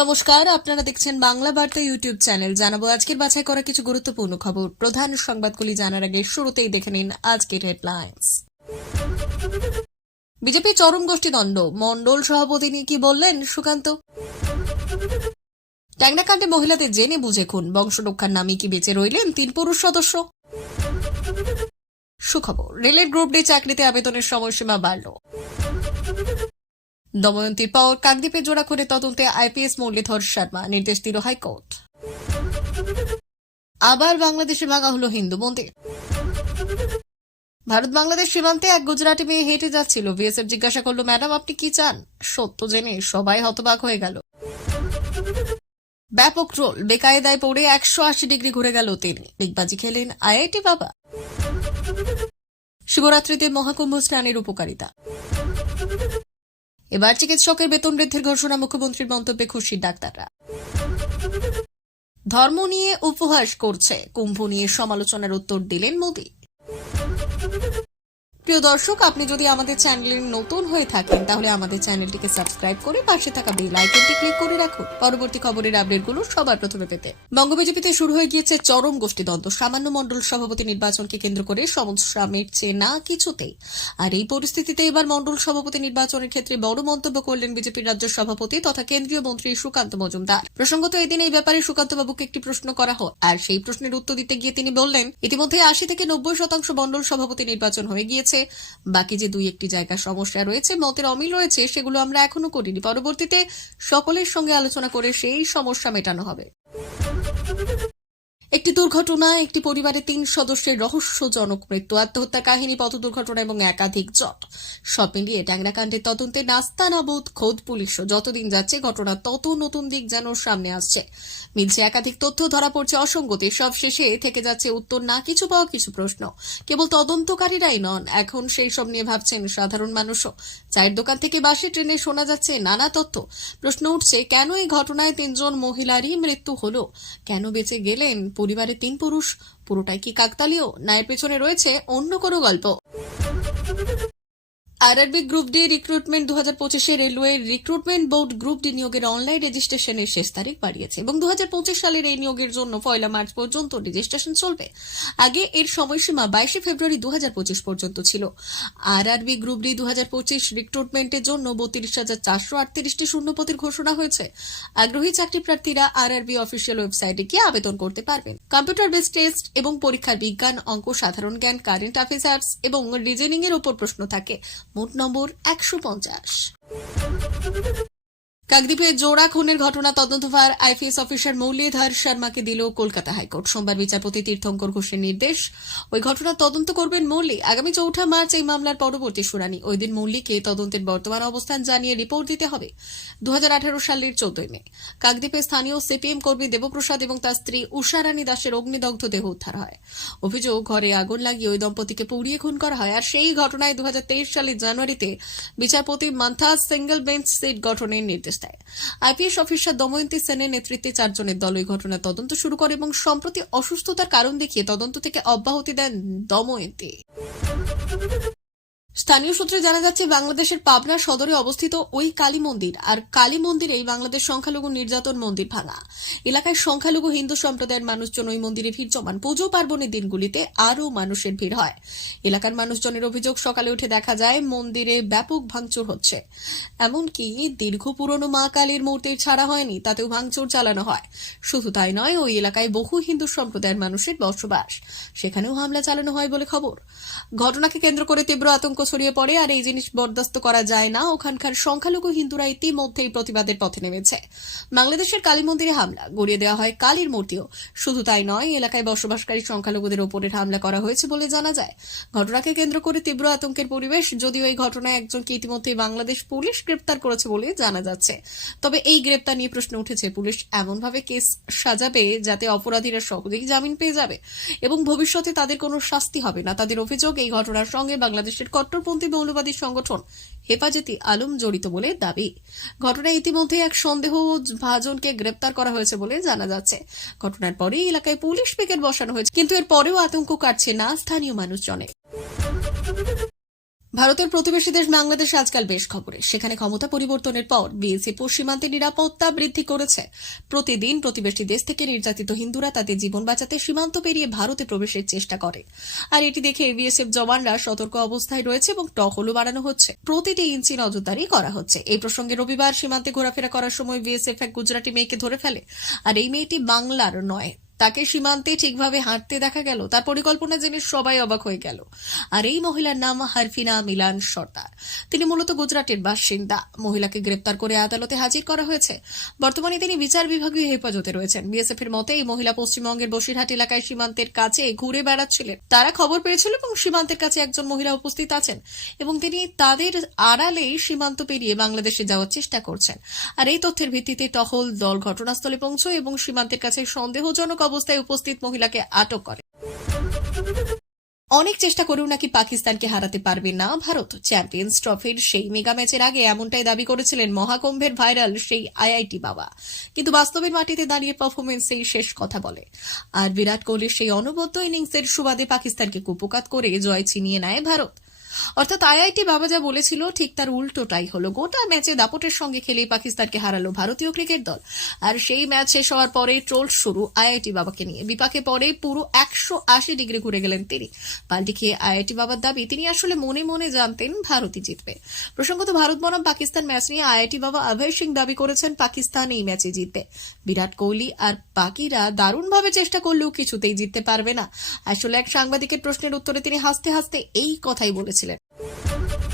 নমস্কার, আপনারা দেখছেন বাংলা বার্তা ইউটিউব চ্যানেল। জানাব আজকের বাছাই করা কিছু গুরুত্বপূর্ণ খবর। প্রধান সংবাদগুলি জানার আগে শুরুতেই দেখে নিন আজকের হেডলাইন্স। বিজেপি চরম গোষ্ঠী দ্বন্দ্ব। মন্ডল সভাপতি নিয়ে কি বললেন সুকান্ত? ট্যাংরাকাণ্ডে মহিলাদের জেনে বুঝে খুন। বংশরক্ষার নামে কি বেঁচে রইলেন তিন পুরুষ সদস্য? সুখবর, রেলের গ্রুপ ডি চাকরিতে আবেদনের সময়সীমা বাড়ল। দময়ন্তীর পর কাকদ্বীপে জোড়া করে তদন্তে আইপিএস মুরলীধর শর্মা। নির্দেশ দিল হাইকোর্ট। আবার বাংলাদেশে ভাঙা হলো হিন্দু মন্দির। ভারত বাংলাদেশ সীমান্তে এক গুজরাটি মেয়ে হেঁটে যাচ্ছিল। বিএসএফ জিজ্ঞাসা করল, ম্যাডাম, আপনি কি চান? সত্য জেনে সবাই হতবাক হয়ে গেল। ব্যাপক ট্রোল। বেকায়দায় পড়ে একশো আশি ডিগ্রি ঘুরে গেল তিনি। ডিগবাজি খেলেন আইআইটি বাবা। শিবরাত্রিতে মহাকুম্ভ স্নানের উপকারিতা। এবার চিকিৎসকের বেতন বৃদ্ধির ঘোষণা মুখ্যমন্ত্রীর মন্তব্যে খুশি ডাক্তাররা। ধর্ম নিয়ে উপহাস করছে। কুম্ভ নিয়ে সমালোচনার উত্তর দিলেন মোদী। প্রিয় দর্শক, আপনি যদি আমাদের চ্যানেলের নতুন হয়ে থাকেন, তাহলে আমাদের চ্যানেলটিকে সাবস্ক্রাইব করে পাশে থাকা বেল আইকনটি ক্লিক করে রাখুন। পরবর্তী খবরের আপডেটগুলো সবার প্রথমে পেতে। বঙ্গ বিজেপিতে শুরু হয়ে গিয়েছে চরম গোষ্ঠীদ্বন্দ্ব। সামান্য মণ্ডল সভাপতি নির্বাচনকে কেন্দ্র করে সমস্যা মিটছে না কিছুতেই। আর এই পরিস্থিতিতে এবার মণ্ডল সভাপতি নির্বাচনের ক্ষেত্রে বড় মন্তব্য করলেন বিজেপির রাজ্য সভাপতি তথা কেন্দ্রীয় মন্ত্রী সুকান্ত মজুমদার। প্রসঙ্গত, এদিন এই ব্যাপারে সুকান্ত বাবুকে একটি প্রশ্ন করা হয়, আর সেই প্রশ্নের উত্তর দিতে গিয়ে তিনি বললেন, ইতিমধ্যে আশি থেকে নব্বই শতাংশ মণ্ডল সভাপতি নির্বাচন হয়ে গিয়েছে। বাকি যে দুই একটি জায়গার সমস্যা রয়েছে, মতের অমিল রয়েছে, সেগুলো আমরা এখনও করিনি। পরবর্তীতে সকলের সঙ্গে আলোচনা করে সেই সমস্যা মেটানো হবে। একটি দুর্ঘটনায় একটি পরিবারের তিন সদস্যের রহস্যজনক মৃত্যু, আত্মহত্যা কাহিনী পথ দুর্ঘটনা এবং একাধিক জট। সব মিলিয়ে ট্যাংরাকাণ্ডের তদন্তে নাস্তানাবুদ খোদ পুলিশও যতদিন যাচ্ছে ঘটনা তত নতুন দিক যেন সামনে আসছে। মিলছে একাধিক তথ্য, ধরা পড়ছে অসঙ্গতি। সব শেষে থেকে যাচ্ছে উত্তর না, কিছু পাওয়া কিছু প্রশ্ন। কেবল তদন্তকারীরাই নন, এখন সেই সব নিয়ে ভাবছেন সাধারণ মানুষও। চায়ের দোকান থেকে বাসে, ট্রেনে শোনা যাচ্ছে নানা তথ্য। প্রশ্ন উঠছে, কেন এই ঘটনায় তিনজন মহিলারই মৃত্যু হলো? কেন বেঁচে গেলেন পরিবারের তিন পুরুষ পুরোটাই কি কাকতালীয়? নায়ের পেছনে রয়েছে অন্য কোনো গল্প। আরআরবি গ্রুপ ডি রিক্রুটমেন্ট দু হাজার পঁচিশে railway recruitment board group D নিয়োগের অনলাইন রেজিস্ট্রেশনের শেষ তারিখ বাড়িয়েছে এবং দু হাজার পঁচিশ সালের এই নিয়োগের জন্য পয়লা মার্চ পর্যন্ত রেজিস্ট্রেশন চলবে। আগে এর সময়সীমা বাইশে ফেব্রুয়ারি দু হাজার পঁচিশ পর্যন্ত ছিল। আরআরবি গ্রুপ ডি দু হাজার পঁচিশ রিক্রুটমেন্টের জন্য বত্রিশ হাজার চারশো আটত্রিশটি শূন্যপতির ঘোষণা হয়েছে। আগ্রহী চাকরি প্রার্থীরা আরআরবি অফিসিয়াল ওয়েবসাইটে গিয়ে আবেদন করতে পারবেন। কম্পিউটার বেস টেস্ট এবং পরীক্ষার বিজ্ঞান, অঙ্ক, সাধারণ জ্ঞান, কারেন্ট অ্যাফেয়ার্স এবং রিজনিং এর উপর প্রশ্ন থাকে। মোট নম্বর একশো পঞ্চাশ। কাকদ্বীপে জোড়া খুনের ঘটনা তদন্তভার আইপিএস অফিসার মৌলিধর শর্মাকে দিল কলকাতা হাইকোর্ট। সোমবার বিচারপতি তীর্থঙ্কর ঘোষের নির্দেশ। ওই ঘটনা তদন্ত করবেন মৌলি। আগামী চৌঠা মার্চ এই মামলার পরবর্তী শুনানি। ওই দিন মৌলিকে তদন্তের বর্তমান অবস্থান জানিয়ে রিপোর্ট দিতে হবে। দু হাজার আঠারো সালের চোদ্দই মে। কাকদ্বীপে স্থানীয় সিপিএম কর্মী দেবপ্রসাদ এবং তার স্ত্রী উষারানী দাসের অগ্নিদগ্ধ দেহ উদ্ধার হয়। অভিযোগ, ঘরে আগুন লাগিয়ে ওই দম্পতিকে পুড়িয়ে খুন করা হয়। আর সেই ঘটনায় দু হাজার তেইশ সালের জানুয়ারিতে বিচারপতি মান্থাস সিঙ্গেল বেঞ্চ সিট গঠনের নির্দেশ দেয়। আইপিএস অফিসার দময়ন্তী সেনের নেতৃত্বে চারজনের দল ওই ঘটনার তদন্ত শুরু করে এবং সম্প্রতি অসুস্থতার কারণ দেখিয়ে তদন্ত থেকে অব্যাহতি দেন দময়ন্তী। স্থানীয় সূত্রে জানা যাচ্ছে, বাংলাদেশের পাবনা সদরে অবস্থিত ওই কালী মন্দির আর কালী মন্দিরেই বাংলাদেশ সংখ্যালঘু নির্যাতন মন্দির ভাঙা। এলাকায় সংখ্যালঘু হিন্দু সম্প্রদায়ের মানুষজন ওই মন্দিরে ভিড় জমান। পুজো পার্বণের দিনগুলিতে আরও মানুষের ভিড় হয়। এলাকার মানুষজনের অভিযোগ, সকালে উঠে দেখা যায়, মন্দিরে ব্যাপক ভাঙচুর হচ্ছে। এমনকি দীর্ঘ পুরনো মা কালীর মূর্তি ছাড়া হয়নি, তাতেও ভাঙচুর চালানো হয়। শুধু তাই নয়, ওই এলাকায় বহু হিন্দু সম্প্রদায়ের মানুষের বসবাস। সেখানেও হামলা চালানো হয় বলে খবর। ঘটনাকে কেন্দ্র করে তীব্র আতঙ্ক ছড়িয়ে পড়ে আর এই জিনিস বরদাস্ত করা যায় না। ওখানকার সংখ্যালঘু হিন্দুরা ইতিমধ্যেই প্রতিবাদের পথে নেমেছে। বাংলাদেশের কালী মন্দিরে হামলা। গড়িয়ে দেওয়া হয় কালীর মূর্তিও। শুধু তাই নয়, এলাকায় বসবাসকারী সংখ্যালঘুদের ওপরের হামলা করা হয়েছে বলে জানা যায়। ঘটনাকে কেন্দ্র করে তীব্র আতঙ্কের পরিবেশ, যদিও এই ঘটনায় একজনকে ইতিমধ্যে বাংলাদেশ পুলিশ গ্রেপ্তার করেছে বলে জানা যাচ্ছে। তবে এই গ্রেপ্তার নিয়ে প্রশ্ন উঠেছে। পুলিশ এমনভাবে কেস সাজাবে যাতে অপরাধীরা সহজেই জামিন পেয়ে যাবে এবং ভবিষ্যতে তাদের কোনো শাস্তি হবে না। তাদের অভিযোগ, এই ঘটনার সঙ্গে বাংলাদেশের কট্টরপন্থী মৌলবাদী সংগঠন হেফাজতি আলম জড়িত বলে দাবি। ঘটনায় ইতিমধ্যে এক সন্দেহ ভাজনকে গ্রেপ্তার করা হয়েছে বলে জানা যাচ্ছে। ঘটনার পরেই এলাকায় পুলিশ পিকেট বসানো হয়েছে, কিন্তু এর পরেও আতঙ্ক কাটছে না স্থানীয় মানুষজনের। ভারতের প্রতিবেশী দেশ বাংলাদেশ আজকাল বেশ খবরে। সেখানে ক্ষমতা পরিবর্তনের পর বিএসএফ ও সীমান্তে নিরাপত্তা বৃদ্ধি করেছে। প্রতিদিন প্রতিবেশী দেশ থেকে নির্যাতিত হিন্দুরা তাদের জীবন বাঁচাতে সীমান্ত পেরিয়ে ভারতে প্রবেশের চেষ্টা করে। আর এটি দেখে বিএসএফ জওয়ানরা সতর্ক অবস্থায় রয়েছে এবং টহলও বাড়ানো হচ্ছে। প্রতিটি ইঞ্চি নজরদারি করা হচ্ছে। এই প্রসঙ্গে রবিবার সীমান্তে ঘোরাফেরা করার সময় বিএসএফ এক গুজরাটি মেয়েকে ধরে ফেলে। আর এই মেয়েটি বাংলার নয়। তাকে সীমান্তে ঠিকভাবে হাঁটতে দেখা গেল, তার পরিকল্পনা জেনে সবাই অবাক হয়ে গেল। আর এই মহিলার নাম হারফিনা মিলান সর্দার। তিনি মূলত গুজরাটের বাসিন্দা। মহিলাকে গ্রেপ্তার করে আদালতে হাজির করা হয়েছে। বর্তমানে তিনি বিচার বিভাগীয় হেফাজতে রয়েছেন। বিএসএফ এর মতে, এই মহিলা পশ্চিমবঙ্গের বসিরহাট এলাকায় সীমান্তের কাছে ঘুরে বেড়াচ্ছিলেন। তারা খবর পেয়েছিল এবং সীমান্তের কাছে একজন মহিলা উপস্থিত আছেন এবং তিনি তাদের আড়ালেই সীমান্ত পেরিয়ে বাংলাদেশে যাওয়ার চেষ্টা করছেন। আর এই তথ্যের ভিত্তিতে টহল দল ঘটনাস্থলে পৌঁছয় এবং সীমান্তের কাছে সন্দেহজনক অবস্থায় উপস্থিত মহিলাকে আটক করে। অনেক চেষ্টা করেও নাকি পাকিস্তানকে হারাতে পারবে না ভারত। চ্যাম্পিয়ন্স ট্রফির সেই মেগা ম্যাচের আগে এমনটাই দাবি করেছিলেন মহাকুম্ভের ভাইরাল সেই আইআইটি বাবা। কিন্তু বাস্তবের মাটিতে দাঁড়িয়ে পারফরমেন্সেই শেষ কথা বলে। আর বিরাট কোহলির সেই অনবদ্য ইনিংসের সুবাদে পাকিস্তানকে কুপকাত করে জয় ছিনিয়ে নেয় ভারত। অর্থাৎ আইআইটি বাবা যা বলেছিল, ঠিক তার উল্টোটাই হলো। গোটা ম্যাচে দাপটের সঙ্গে খেলেই পাকিস্তানকে হারালো ভারতীয় ক্রিকেট দল। আর সেই ম্যাচ শেষ হওয়ার পরে ট্রোল শুরু আইআইটি বাবাকে নিয়ে। বিপাকে পরে পুরো একশো আশি ডিগ্রি ঘুরে গেলেন তিনি। পাল্টি খেয়ে আইআইটি বাবার দাবি, তিনি আসলে মনে মনে জানতেন ভারতই জিতবে। প্রসঙ্গত ভারত বনাম পাকিস্তান ম্যাচ নিয়ে আইআইটি বাবা অভয় সিং দাবি করেছেন, পাকিস্তান এই ম্যাচে জিতবে। বিরাট কোহলি আর বাকিরা দারুণভাবে চেষ্টা করলেও কিছুতেই জিততে পারবে না। আসলে এক সাংবাদিকের প্রশ্নের উত্তরে তিনি হাসতে হাসতে এই কথাই বলেছিলেন।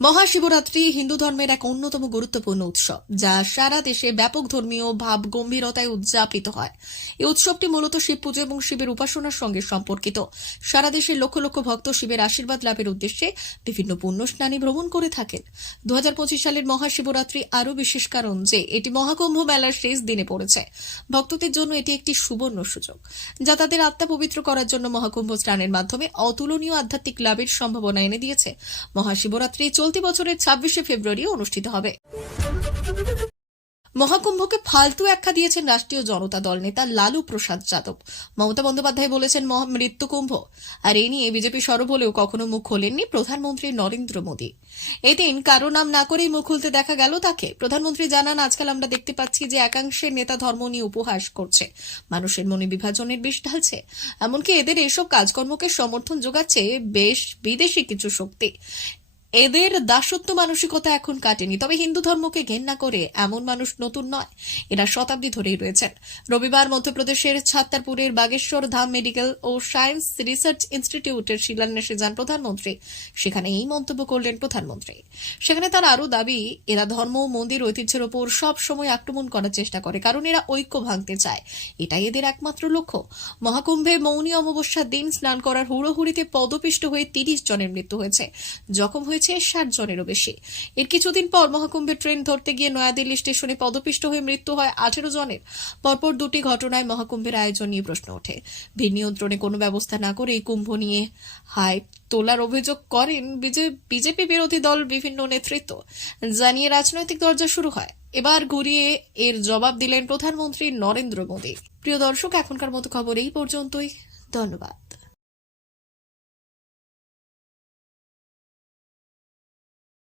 মহাশিবরাত্রি হিন্দু ধর্মের এক অন্যতম গুরুত্বপূর্ণ উৎসব, যা সারা দেশে ব্যাপক ধর্মীয় ভাব গম্ভীরতায় উদযাপিত হয়। এই উৎসবটি মূলত শিব পুজো এবং শিবের উপাসনার সঙ্গে সম্পর্কিত। সারা দেশের লক্ষ লক্ষ ভক্ত শিবের আশীর্বাদ লাভের উদ্দেশ্যে বিভিন্ন পুণ্য স্নানে ভ্রমণ করে থাকেন। দুহাজার পঁচিশ সালের মহাশিবরাত্রি আরও বিশেষ কারণ যে, এটি মহাকুম্ভ মেলার শেষ দিনে পড়েছে। ভক্তদের জন্য এটি একটি সুবর্ণ সুযোগ, যা তাদের আত্মা পবিত্র করার জন্য মহাকুম্ভ স্নানের মাধ্যমে অতুলনীয় আধ্যাত্মিক লাভের সম্ভাবনা এনে দিয়েছে। মহাশিবরাত্রি চলতি বছরের ছাব্বিশে ফেব্রুয়ারি অনুষ্ঠিত হবে। মহাকুম্ভকে ফালতু আখ্যা দিয়েছেন রাষ্ট্রীয় জনতা দল নেতা লালু প্রসাদ যাদব। মমতা বন্দ্যোপাধ্যায় বলেছেন মৃত্যুকুম্ভ। আর এই নিয়ে বিজেপি সরব হলেও কখনো মুখ খোলেননি প্রধানমন্ত্রী নরেন্দ্র মোদী। এদিন কারও নাম না করেই মুখ খুলতে দেখা গেল তাকে। প্রধানমন্ত্রী জানান, আজকাল আমরা দেখতে পাচ্ছি যে একাংশের নেতা ধর্ম নিয়ে উপহাস করছে। মানুষের মনে বিভাজনের বিষ ঢালছে। এমনকি এদের এসব কাজকর্মকে সমর্থন যোগাচ্ছে বেশ বিদেশি কিছু শক্তি। এদের দাসত্ব মানসিকতা এখন কাটেনি। তবে হিন্দু ধর্মকে ঘেন্না করে এমন মানুষ নতুন নয়, এরা শতাব্দী ধরেই রয়েছেন। রবিবার মধ্যপ্রদেশের ছাত্তারপুরের বাগেশ্বর ধাম মেডিকেল ও সায়েন্স রিসার্চ ইনস্টিটিউটের শিলান্যাসে যান প্রধানমন্ত্রী। সেখানে এই মন্তব্য করলেন প্রধানমন্ত্রী। সেখানে তার আরও দাবি, এরা ধর্ম, মন্দির, ঐতিহ্যের ওপর সব সময় আক্রমণ করার চেষ্টা করে, কারণ এরা ঐক্য ভাঙতে চায়। এটাই এদের একমাত্র লক্ষ্য। মহাকুম্ভে মৌনী অমাবস্যার দিন স্নান করার হুড়োহুড়িতে পদপিষ্ট হয়ে তিরিশ জনের মৃত্যু হয়েছে। জখম হয়েছে ষাট জনেরও বেশি। এর কিছুদিন পর মহাকুম্ভের ট্রেন ধরতে গিয়ে নয়াদিল্লি স্টেশনে পদপিষ্ট হয়ে মৃত্যু হয় আঠেরো জনের। পরপর দুটি ঘটনায় মহাকুম্ভের আয়োজন নিয়ে প্রশ্ন ওঠে। ভিড় নিয়ন্ত্রণে কোনো ব্যবস্থা না করে এই কুম্ভ নিয়ে হাই তোলার অভিযোগ করেন বিজেপি বিরোধী দল বিভিন্ন নেতৃত্ব। জানিয়ে রাজনৈতিক দরজা শুরু হয়। এবার ঘুরিয়ে এর জবাব দিলেন প্রধানমন্ত্রী নরেন্দ্র মোদী। প্রিয় দর্শক, এখনকার মতো খবর এই পর্যন্তই। ধন্যবাদ।